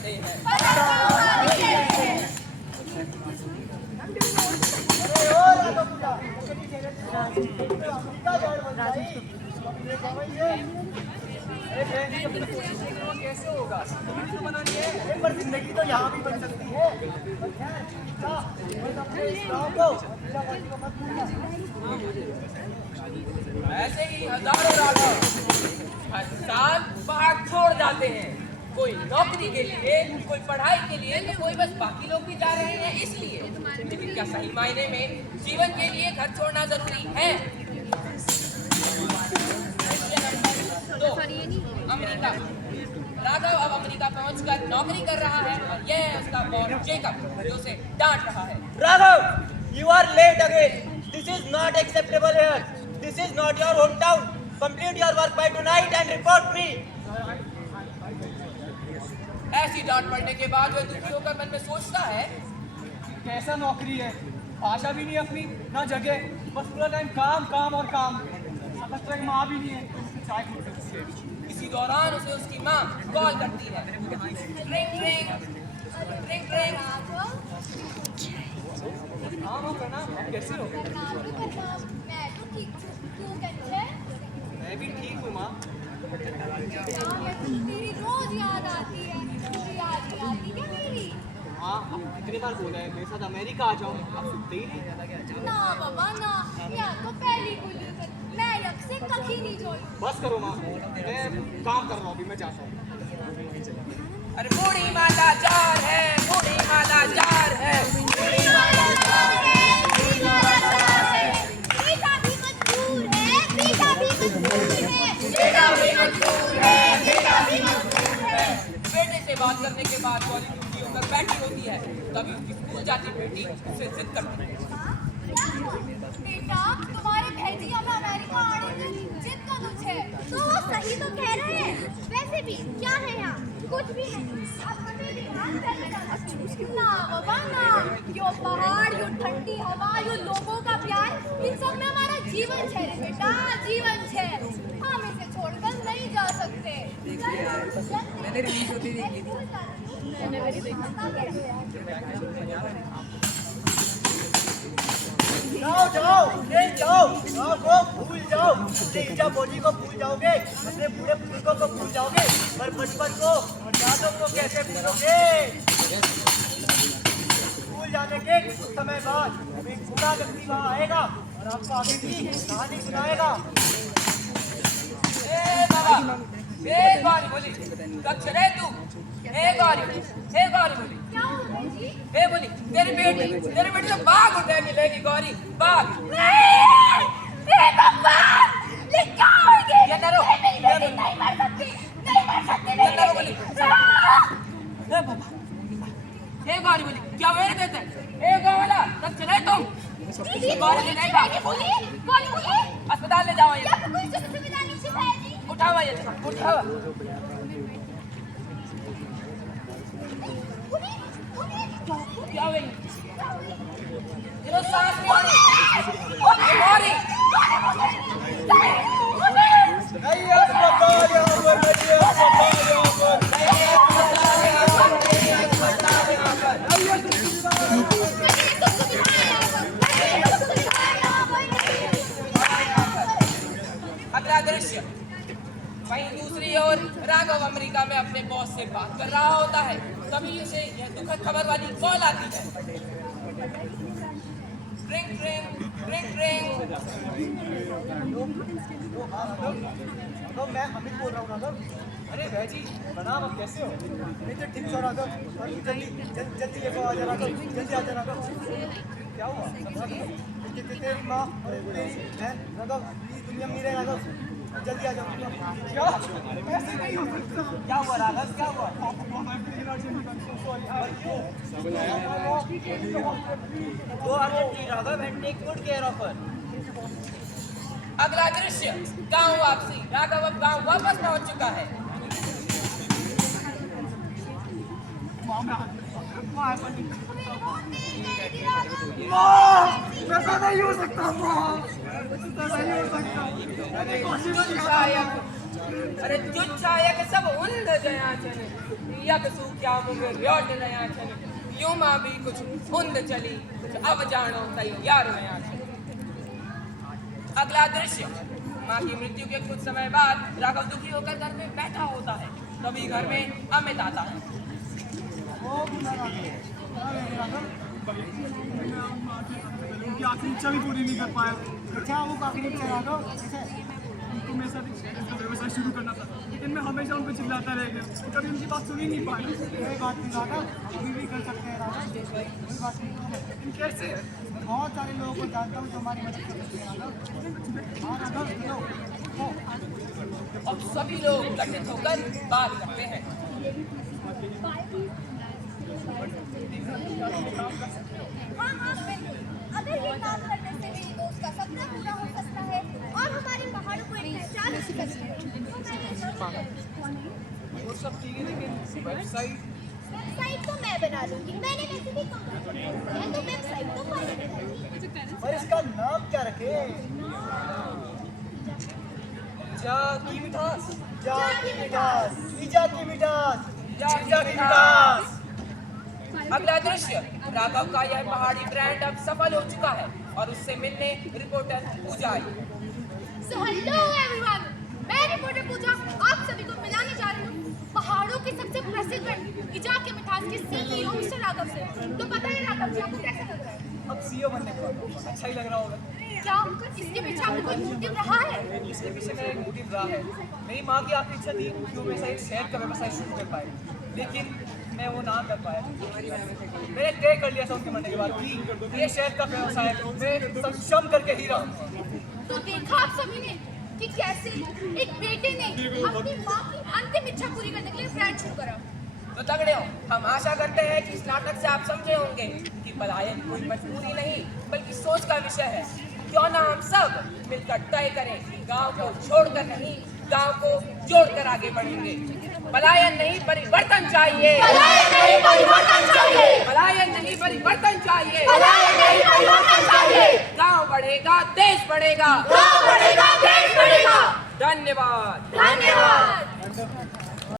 कहते हैं। कैसे होगा? एक बार जिंदगी तो यहाँ भी बन सकती है। ऐसे ही हजारों राघव हर साल भाग छोड़ जाते हैं, कोई नौकरी के लिए, कोई पढ़ाई के लिए, तो कोई बस बाकी लोग भी जा रहे हैं इसलिए। लेकिन क्या सही मायने में जीवन के लिए घर छोड़ना जरूरी है? तो अमेरिका, राघव अब अमेरिका पहुंचकर नौकरी कर रहा है और यह है उसका बॉस जेकब जो उसे डांट रहा है। Raghav, you are late again. This is not acceptable here. This is not your hometown. Complete your work by tonight and report me. ऐसी डांट पड़ने के बाद वह दुखी होकर मन में सोचता है, कैसा नौकरी है, आशा भी नहीं अपनी, ना जगह, बस पूरा टाइम काम काम और काम। समझता है माँ भी नहीं है, चाय पूछ सकती है। इसी दौरान उसे उसकी माँ कॉल करती है। Ring ring ring ring. हाँ प्रणाम, आप कैसे हो? मैं तो ठीक हूँ, तू कैसे है? मैं भी ठीक हूँ माँ। तेरी रोज याद आती है, तुझे याद नहीं आती क्या मेरी? हाँ, आप कितनी बार बोला है मेरे साथ अमेरिका आ जाओ, आप सुनते ही नहीं। ना बाबा ना, या तो पहली बोली मैं यक से कभी नहीं जोई। बस करो माँ, मैं काम कर रहा हूँ अभी, मैं जाता हूँ। अरे बूढ़ी माला जार है, बूढ़ी माला जार है, बूढ़ी माला जार है, बूढ़ी माला जार है, बेटा भी मजबूर है, बेटा भी मजबूर है, बेटा भी मजबूर है, बेटा भी मजबूर है। बेटे से बात करने के बाद गौरी दुखी होकर बैठी होती है। तभी उसकी स्कूल जाती बेटी उससे जिद करती है। बेटा तुम्हारे भैजी हमें अमेरिका आने की जिद का कुछ है। तो वो सही तो कह रहे हैं। वैसे भी क्या है यहाँ, कुछ भी नहीं। अब हमें भी ध्यान करने का ना बाबा ना, यो पहाड़, यो ठंडी हवा, यो लोगों का प्यार, इन सब में हमारा जीवन है रे बेटा, जीवन है। हम इसे छोड़कर नहीं जा सकते। मैंने रिलीज होती देखी थी। मैंने मेरी देखी। जाओ जाओ, ट्रेन जाओ, गाँव को भूल जाओ, अपने ईजा बोली को भूल जाओगे, अपने पूरे पुरखों को भूल जाओगे, पर बचपन को और यादों को कैसे भूलोगे? भूल जाने के कुछ समय बाद एक बूढ़ा व्यक्ति वहाँ आएगा और आपको आगे की कहानी सुनाएगा। ए बाबा, ए गौरी बोली, कच्छ रे तू, ए गौरी बोली। क्या हुआ जी? ए बोली, तेरी बेटी तो बाघ उठा के लेगी गौरी, बाघ। नहीं, हे भगवान, ये क्या हो गया? ये नरो, मेरी बेटी नहीं मर सकती, नहीं मर सकती मेरी नरो बोली। बेटी। ए बाबा, ए गौरी बोली, क्या वेर देते हैं? ए गौवाला, कच्छ रे तुम। गौरी जी नहीं बाघ। बोली, अस्पताल ले जाओ ये। या कोई सुविधा नहीं सिखाएगी। उठावा ये, उठावा। क्या हुई? सांस नहीं आ रही। गौरी। नहीं अस्पताल यहाँ पर, नहीं अस्पताल यहाँ पर, नहीं अस्पताल यहाँ पर, नहीं अस्पताल यहाँ पर। अगला दृश्य, वहीं दूसरी ओर राघव अमेरिका में अपने बॉस से बात कर रहा होता है। तभी उसे यह दुखद खबर वाली कॉल आती है। Ring ring ring ring. तो मैं अमित बोल रहा हूँ राघव। अरे भाई जी प्रणाम, आप कैसे हो? नहीं तो ठीक हो राघव, जल्दी ये आ जा राघव, जल्दी आ जा राघव। क्या हुआ? तेरी माँ और तेरी बहन राघव इस दुनिया में नहीं रहे राघव, जल्दी आ जाओ। क्या? ऐसे नहीं हो सकता। क्या हुआ राघव, क्या हुआ? Go ahead, Raghav, and take good care of her. अगला दृश्य, गांव वापसी। राघव अब गांव वापस पहुंच चुका है। ऐसा नहीं हो सकता माँ, ऐसा नहीं हो सकता। मैंने कोशिश की अरे जुच्छा एक सब उंद जया छन यक सूख्या मुंग रोट नया छन यूं मां भी कुछ उंद चली कुछ अब जानो कई यार नया छन। अगला दृश्य, मां की मृत्यु के कुछ समय बाद राघव दुखी होकर घर में बैठा होता है। तभी घर में अमित आता है। वो बुला राघव उनकी आखिरी इच्छा भी पूरी नहीं कर पाया। अच्छा वो काफी नहीं चला राघव कैसे उनको मेरे साथ व्यवसाय शुरू करना था, लेकिन मैं हमेशा उनको चिल्लाता रह गया, कभी उनकी बात सुन ही नहीं पाई। कोई बात नहीं राघव अभी भी कर सकते हैं राघव कोई बात नहीं। लेकिन कैसे? बहुत सारे लोगों को जानता हूँ जो हमारी मदद कर सकते हैं राघव। हाँ राघव चलो अब सभी लोग गठित होकर बात करते हैं। हाँ हाँ बिल्कुल, अगर ये काम करने से मेरी दोस्त का सपना पूरा हो सकता है और हमारे पहाड़ों को एक पहचान मिल सकती है तो मैं ये जरूर करूँगी। वो सब ठीक है, लेकिन वेबसाइट तो मैं बना लूंगी, मैंने वैसे भी कहा है तो वेबसाइट तो मैं बनाऊंगी। और इसका नाम क्या रखे? जाकी मिठास, जाकी मिठास, ईजा की मिठास, ईजा की मिठास। अगला दृश्य, राघव का यह पहाड़ी ब्रांड अब सफल हो चुका है और उससे मिलने रिपोर्टर पूजा आई। So hello everyone, मैं रिपोर्टर पूजा आप सभी को मिलाने जा रही हूँ पहाड़ों के सबसे प्रसिद्ध ब्रांड ईजा के मिठास के CEO मिस्टर राघव से। तो पता है राघव जी आपको कैसा लग रहा है? अब सीईओ बनने के बाद अच्छा ही लग रहा होगा। क्या इसके पीछे आपको कोई मोटिव रहा है? इसके पीछे मेरा एक मोटिव रहा है। मेरी माँ की आखिरी इच्छा थी कि वो मेरे साथ एक शहर का व्यवसाय शुरू कर पाए, लेकिन मैं वो ना कर पाया। मैंने तय कर लिया था उनके मरने के बाद कि ये शहर का व्यवसाय मैं सक्षम करके ही रहूँगा। तो देखा आप सभी ने कि कैसे एक बेटे ने अपनी माँ की अंतिम इच्छा पूरी करने के लिए ब्रांड शुरू करा। तो तगड़े हो, हम आशा करते हैं कि इस नाटक से आप समझे होंगे कि पलायन कोई मजबूरी नहीं बल्कि सोच का विषय है। क्यों ना हम सब मिलकर तय करें कि गांव को छोड़कर नहीं, गांव को जोड़कर आगे बढ़ेंगे। पलायन नहीं परिवर्तन चाहिए, पलायन नहीं परिवर्तन चाहिए, पलायन नहीं परिवर्तन चाहिए, पलायन नहीं परिवर्तन चाहिए। गांव बढ़ेगा देश बढ़ेगा, गांव बढ़ेगा देश बढ़ेगा। धन्यवाद। धन्यवाद।